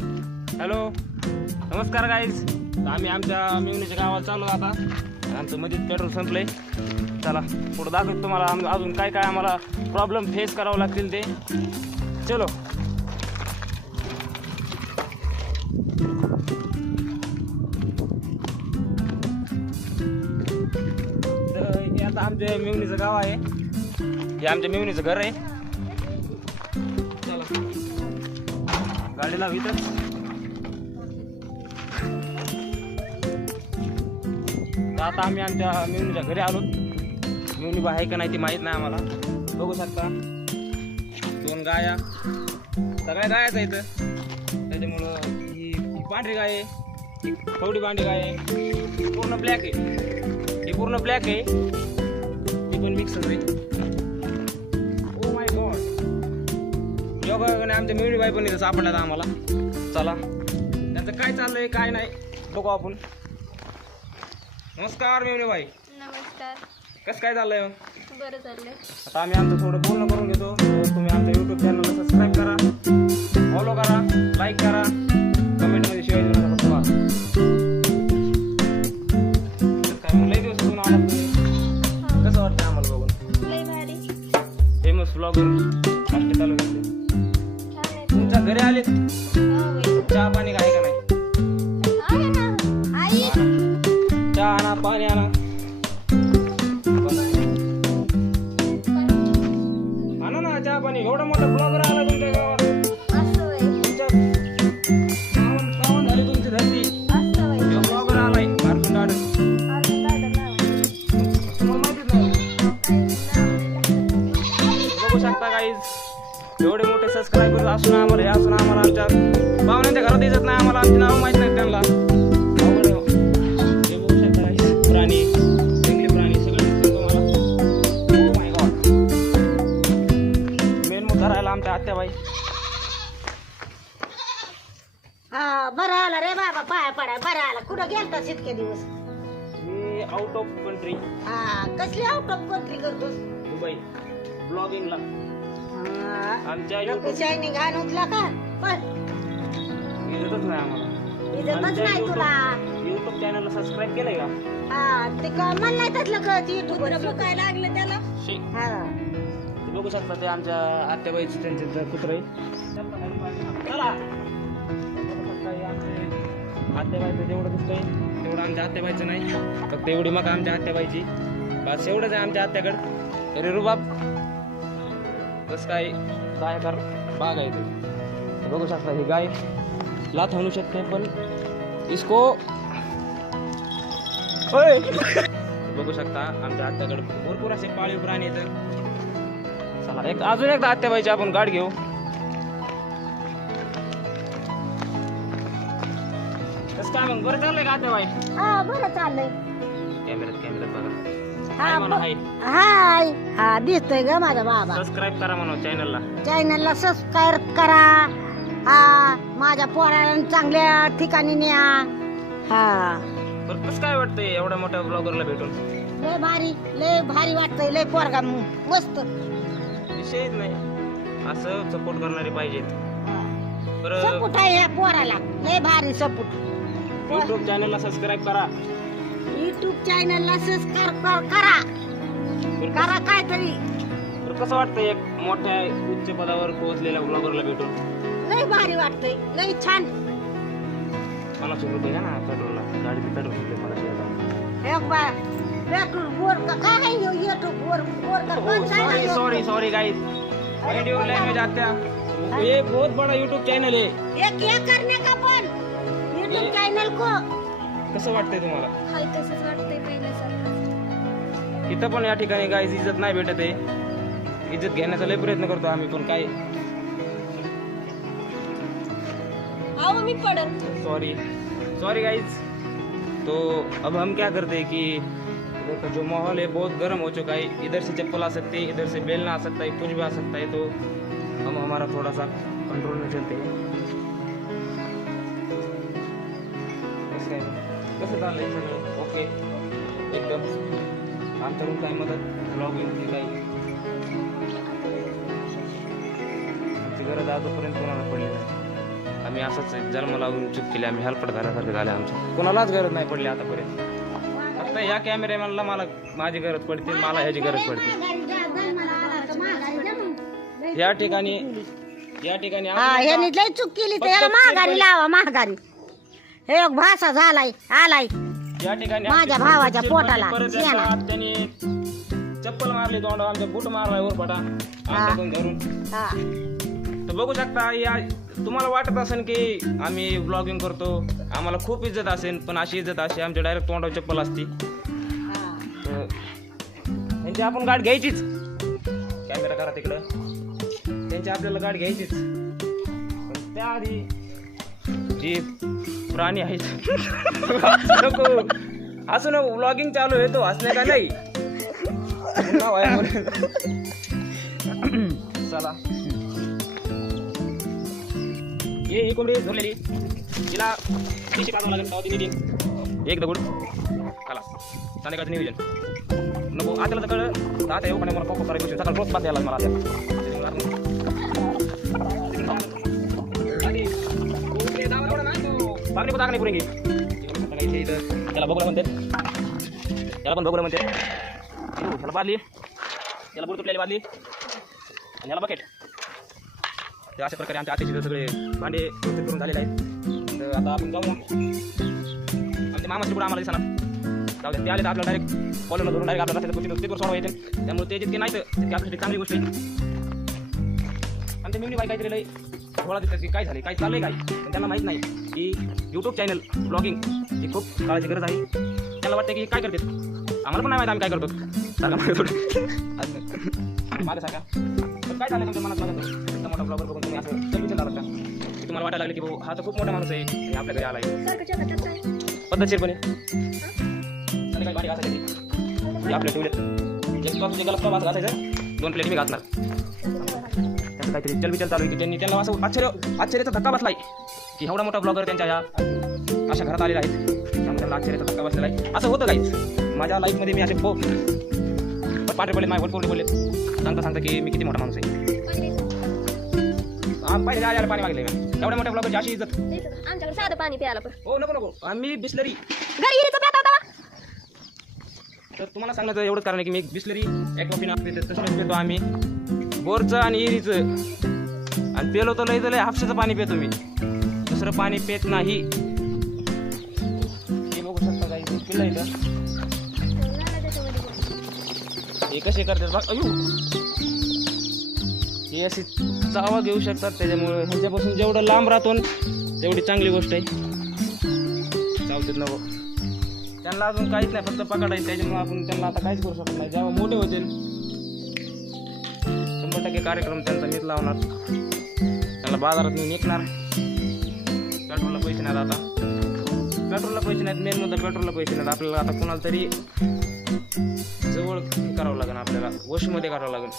Hello नमस्कार guys. आम्ही आमच्या मेवणीच्या गावाला चालू आता. आमचं मध्ये पेट्रोल संपलंय. चला पुढं दाखवतो तुम्हाला अजून काय काय आम्हाला प्रॉब्लेम फेस करावं लागतील ते. चलो तर हे आता आमच्या मेवणीचं गाव आहे. हे आमच्या मेवणीचं घर आहे. चला गाडीला इथंच. आता आम्ही आमच्या मेवणीच्या घरी आलो. मेवणी बा आहे का नाही ती माहीत नाही आम्हाला. बघू शकता 2 गाया, सगळ्या गायाच आहेत. त्याच्यामुळं ही पांढरी गाय आहे, ही थोडी पांढरी गाय आहे, ही पूर्ण ब्लॅक आहे, ही पूर्ण ब्लॅक आहे, ती पण मिक्स आहे. ओ माय गॉड, योगायोगाने आमच्या मेवणी बाई पण इथं सापडल्यात आम्हाला. चला त्यांचं काय चाललंय काय नाही बघू आपण. नमस्कार मेवणी बाई. नमस्कार. कसं काय चाललंय? बरं चाललंय. आता आम्ही आमचं थोडं बोलणं करून घेतो. तुम्ही आमच्या यूट्यूब चॅनलला सबस्क्राईब करा, फॉलो करा, लाईक करा, कमेंटमध्ये शिवाय देऊ नका फक्त बस. काय मग लई दिवसातून आला तुम्ही, कसं वाटतं आम्हाला बघून? लय भारी. फेमस ब्लॉगर आष्टे तालुक्यातले छान आहे. तुमच्या घरी आले. हो बाई. चहा पाणी काय का नाही? आहे ना. आई. चहा आणा, पाणी आणा. आणा ना चहा पाणी. एवढा मोठा ब्लॉगर आला तुमच्या गावात. असं होय. तुमच्या कावन झाली तुमची धरती. असं होय. जो ब्लॉगर आलाय कार्टून गार्डन. अजून काढलं नाव. तुम्हाला माहितीच नाही. बघू शकता गाईज, एवढे मोठे सबस्क्रायबर असून आम्हाला हे असून आम्हाला आमच्या पाहुण्यांच्या घरात दिसत नाही. आम्हाला आमची नाव माहित नाही त्यांना. अवघड आहे. हे बघू शकता guys, प्राणी, जंगली प्राणी सगळे दिसतात तुम्हाला. Oh my God. मेन मुद्दा राहिला आमच्या आत्याबाई. हा बरं आला रे बाबा, पाया पडा. बरं आला. कुठं गेलतास इतके दिवस? मी आउट ऑफ कंट्री, हा कसली आउट ऑफ कंट्री करतोस? दुबई, ब्लॉगिंगला. आमच्या शायनिंग आणूतला का? पण इज्जतच नाही आम्हाला. इज्जतच नाही तुला. युट्यूब चॅनलला सबस्क्राईब केलंय का? हा ते का मला नाही त्यातलं कळत. युट्यूब काय लागलं त्याला. शी. हा ते बघू शकता ते आमच्या आत्याबाईचं त्यांचे कुत्र आहे. चला आत्याबाईचं जेवढं दिसतंय तेवढं आमच्या आत्याबाईचं नाही. फक्त एवढी मग आमच्या आत्याबाईची बस एवढंच आहे आमच्या आत्याकडं. अरे रुबाब कसं काय कर बाग आहे ते बघू शकता. ही गाय लाथ आणू शकते पण इसको बघू शकता आमच्या आत्याकडे भरपूर असे पाळीव प्राणी आहेत. चला अजून एकदा आत्याबाईची आपण गाठ घेऊ. कसं काय मग बरं चाललंय का आत्याबाई? हा बरं चाललंय. कॅमेऱ्यात बघा. हा म्हणा हाय. हाय. हा दिसतोय ग माझा बाबा. सबस्क्राईब करा म्हणा चॅनलला. चॅनलला सबस्क्राईब करा. हा माझ्या पोराला चांगल्या ठिकाणी न्या. हा तर कसं काय वाटतंय एवढ्या मोठ्या ब्लॉगरला भेटून? लय भारी वाटतंय. लय पोरगा मस्त. विषयच नाही, असं सपोर्ट करणारे पाहिजेत. बरं सपोर्ट आहे या पोराला. लय भारी सपोर्ट. युट्यूब चॅनलला सबस्क्राईब करा. युट्यूब चॅनलला सबस्क्राईब करा. करा काहीतरी. तर कसं वाटतंय एक मोठ्या उच्च पदावर पोहोचलेल्या ब्लॉगरला भेटून? लय भारी वाटतंय. लय छान. 50 रुपये घ्या ना पेट्रोलला. गाडीचे पेट्रोल घेतले 50 एक बार पेट्रोल बोर का काय युट्यूब बोर का कौन सा है? Sorry guys, mind your language आत्या. ये बहुत बड़ा यूट्यूब चॅनल आहे. ये क्या करने का पण युट्यूब चॅनल को. कसं वाटतंय तुम्हाला? हाय तसंच वाटतंय पहिल्यासारखं. इथं पण या ठिकाणी गाईज इज्जत नाही भेटत आहे. इज्जत घेण्याचा लय प्रयत्न करतो आम्ही पण काय. आओ मी पडल. Sorry guys. तो अब हम क्या करते हैं कि देखो जो माहौल है बहुत गर्म हो चुका है. इधर से चप्पल आ सकती है, इधर से बेलना आ सकता है, कुछ भी आ सकता है. तो हम हमारा थोड़ा सा कंट्रोल में चलते हैं. कसं चाललंय सगळं? ओके एकदम. आमच्याकडून काही मदत ब्लॉगिंगची काही आमची गरज आजपर्यंत कोणाला पडली नाही. आम्ही आम्ही असंच जन्म लावून चूक केली, आम्ही हलपट घरासारखं झालं आमचं. कोणालाच गरज नाही पडली आतापर्यंत. फक्त या कॅमेरामॅनला मला माझी गरज पडते, मला ह्याची गरज पडते. या ठिकाणी ह्यानी लय चूक केली तर याला महागारी लावा, महागारी. हे एक भाषा झालाय आलाय या ठिकाणी माझ्या भावाच्या पोटाला परत शेणा. एकदा त्यांनी चप्पल मारली तोंडावर, आमच्या बूट मारलाय उरफाटा आमच्याकडून धरून. हा. तर बघू शकता, या तुम्हाला वाटत असेल की आम्ही ब्लॉगिंग करतो, आम्हाला खूप इज्जत असेल, पण अशी इज्जत अशी आमच्या डायरेक्ट तोंडावर चप्पल असती. तर त्यांची आपण गाठ घ्यायचीच. कॅमेरा करा तिकडं. त्यांची आपल्याला गाठ घ्यायचीच. पण त्याआधी जी प्राणी आहेत नको असं नको, ब्लॉगिंग चालू आहे तो हसणे का नाही. चला ही कोंबडी धरलेली, तिला तिची काढावं लागेल. तेव्हा ती निघीन. एक दगड खाला संध्याकाळचं नियोजन नको. आताला तर कळलं तर आता येऊ का नाही मला पप्पा करायची गोष्ट. सकाळ रोज पास द्यायला मला आता पाणी पण नाही पुरेगी. त्याला बघूला म्हणते, त्याला पण बघूला म्हणते. ह्याला बादली, त्याला बुड तुटलेली बादली आणि ह्याला बकेट. तर अशा प्रकारे आमच्या आतेचे सगळे भांडे व्यवस्थित करून झालेले आहेत. तर आता आपण जाऊ. आमच्या मामाचे पुढे आम्हाला दिसणार जाऊ दे. ते आले तर आपल्याला डायरेक्ट कॉलरला धरून डायरेक्ट आपल्या रस्त्याच्या गोष्टी सोडवा येते. त्यामुळे ते जितके नाही तर तितके आपल्यासाठी चांगली गोष्ट आहे. आमच्या मिवणी बाई काहीतरी लई थोडा दिसतात की काय झाले, काय चाललंय काय, पण त्यांना माहीत नाही की यूट्यूब चॅनल ब्लॉगिंग ही खूप काळाची गरज आहे. त्यांना वाटतं की काय करते, आम्हाला पण नाही माहीत आम्ही काय करतो. सारखा मागे थोडं मागे सारखा. पण काय झालं तुमच्या मनात लागत इतका मोठा ब्लॉगर बघून तुम्ही असं चल झाला का की तुम्हाला वाटायला लागलं की भाऊ हा तर खूप मोठा माणूस आहे आणि आपल्या घरी आला आहे पद्धतशीरपणे. काही भाडी घासायची ती आपल्या ठेवले तुझे गलत भात घासायचं, 2 प्लेट मी घासणार. त्यांचं काहीतरी चलबिचल चालू आहे की त्यांना असं आश्चर्याचा धक्का बसलाय की एवढा मोठा ब्लॉगर त्यांच्या या अशा घरात आलेला आहे. त्यामुळे त्यांना आश्चर्याचा धक्का बसलेला आहे. असं होतं काहीच माझ्या लाईफमध्ये. मी असे खूप पाठे पडले, माझ्या पोटे पडले सांगता की मी किती मोठा माणूस आहे. पहिले यायला पाणी मागले एवढ्या मोठ्या ब्लॉगरची अशी इज्जत. आमच्याकडे साधं पाणी प्यायला पण हो नको आम्ही बिस्लरी. घरी येतो तर तुम्हाला सांगायचं एवढंच कारण आहे की मी बिस्लरी ॲक्वाफिना तसं पितो आम्ही. बोरचं आणि इरीचं आणि पेलो तर लय झालं हापशाचं पाणी पितो मी, दुसरं पाणी पित नाही. हे बघू शकता काही पिलं इथं हे कसे करतात बघ. अयो हे अशी चावा घेऊ शकतात, त्याच्यामुळे ह्यांच्यापासून जेवढं लांब राहतो तेवढी चांगली गोष्ट आहे. चावतात नको त्यांना, अजून काहीच नाही, फक्त पकडायचं. त्याच्यामुळे आपण त्यांना आता काहीच करू शकत नाही. जेव्हा मोठे होतील 100% कार्यक्रम त्यांचा मीच लावणार. त्यांना बाजारात मी निघणार. पेट्रोलला पैसे नाहीत आता, पेट्रोलला पैसे नाहीत. मेन मुद्दा पेट्रोलला पैसे नाहीत. आपल्याला आता कोणाला तरी जवळ करावं लागेल, आपल्याला वशमध्ये करावं लागेल.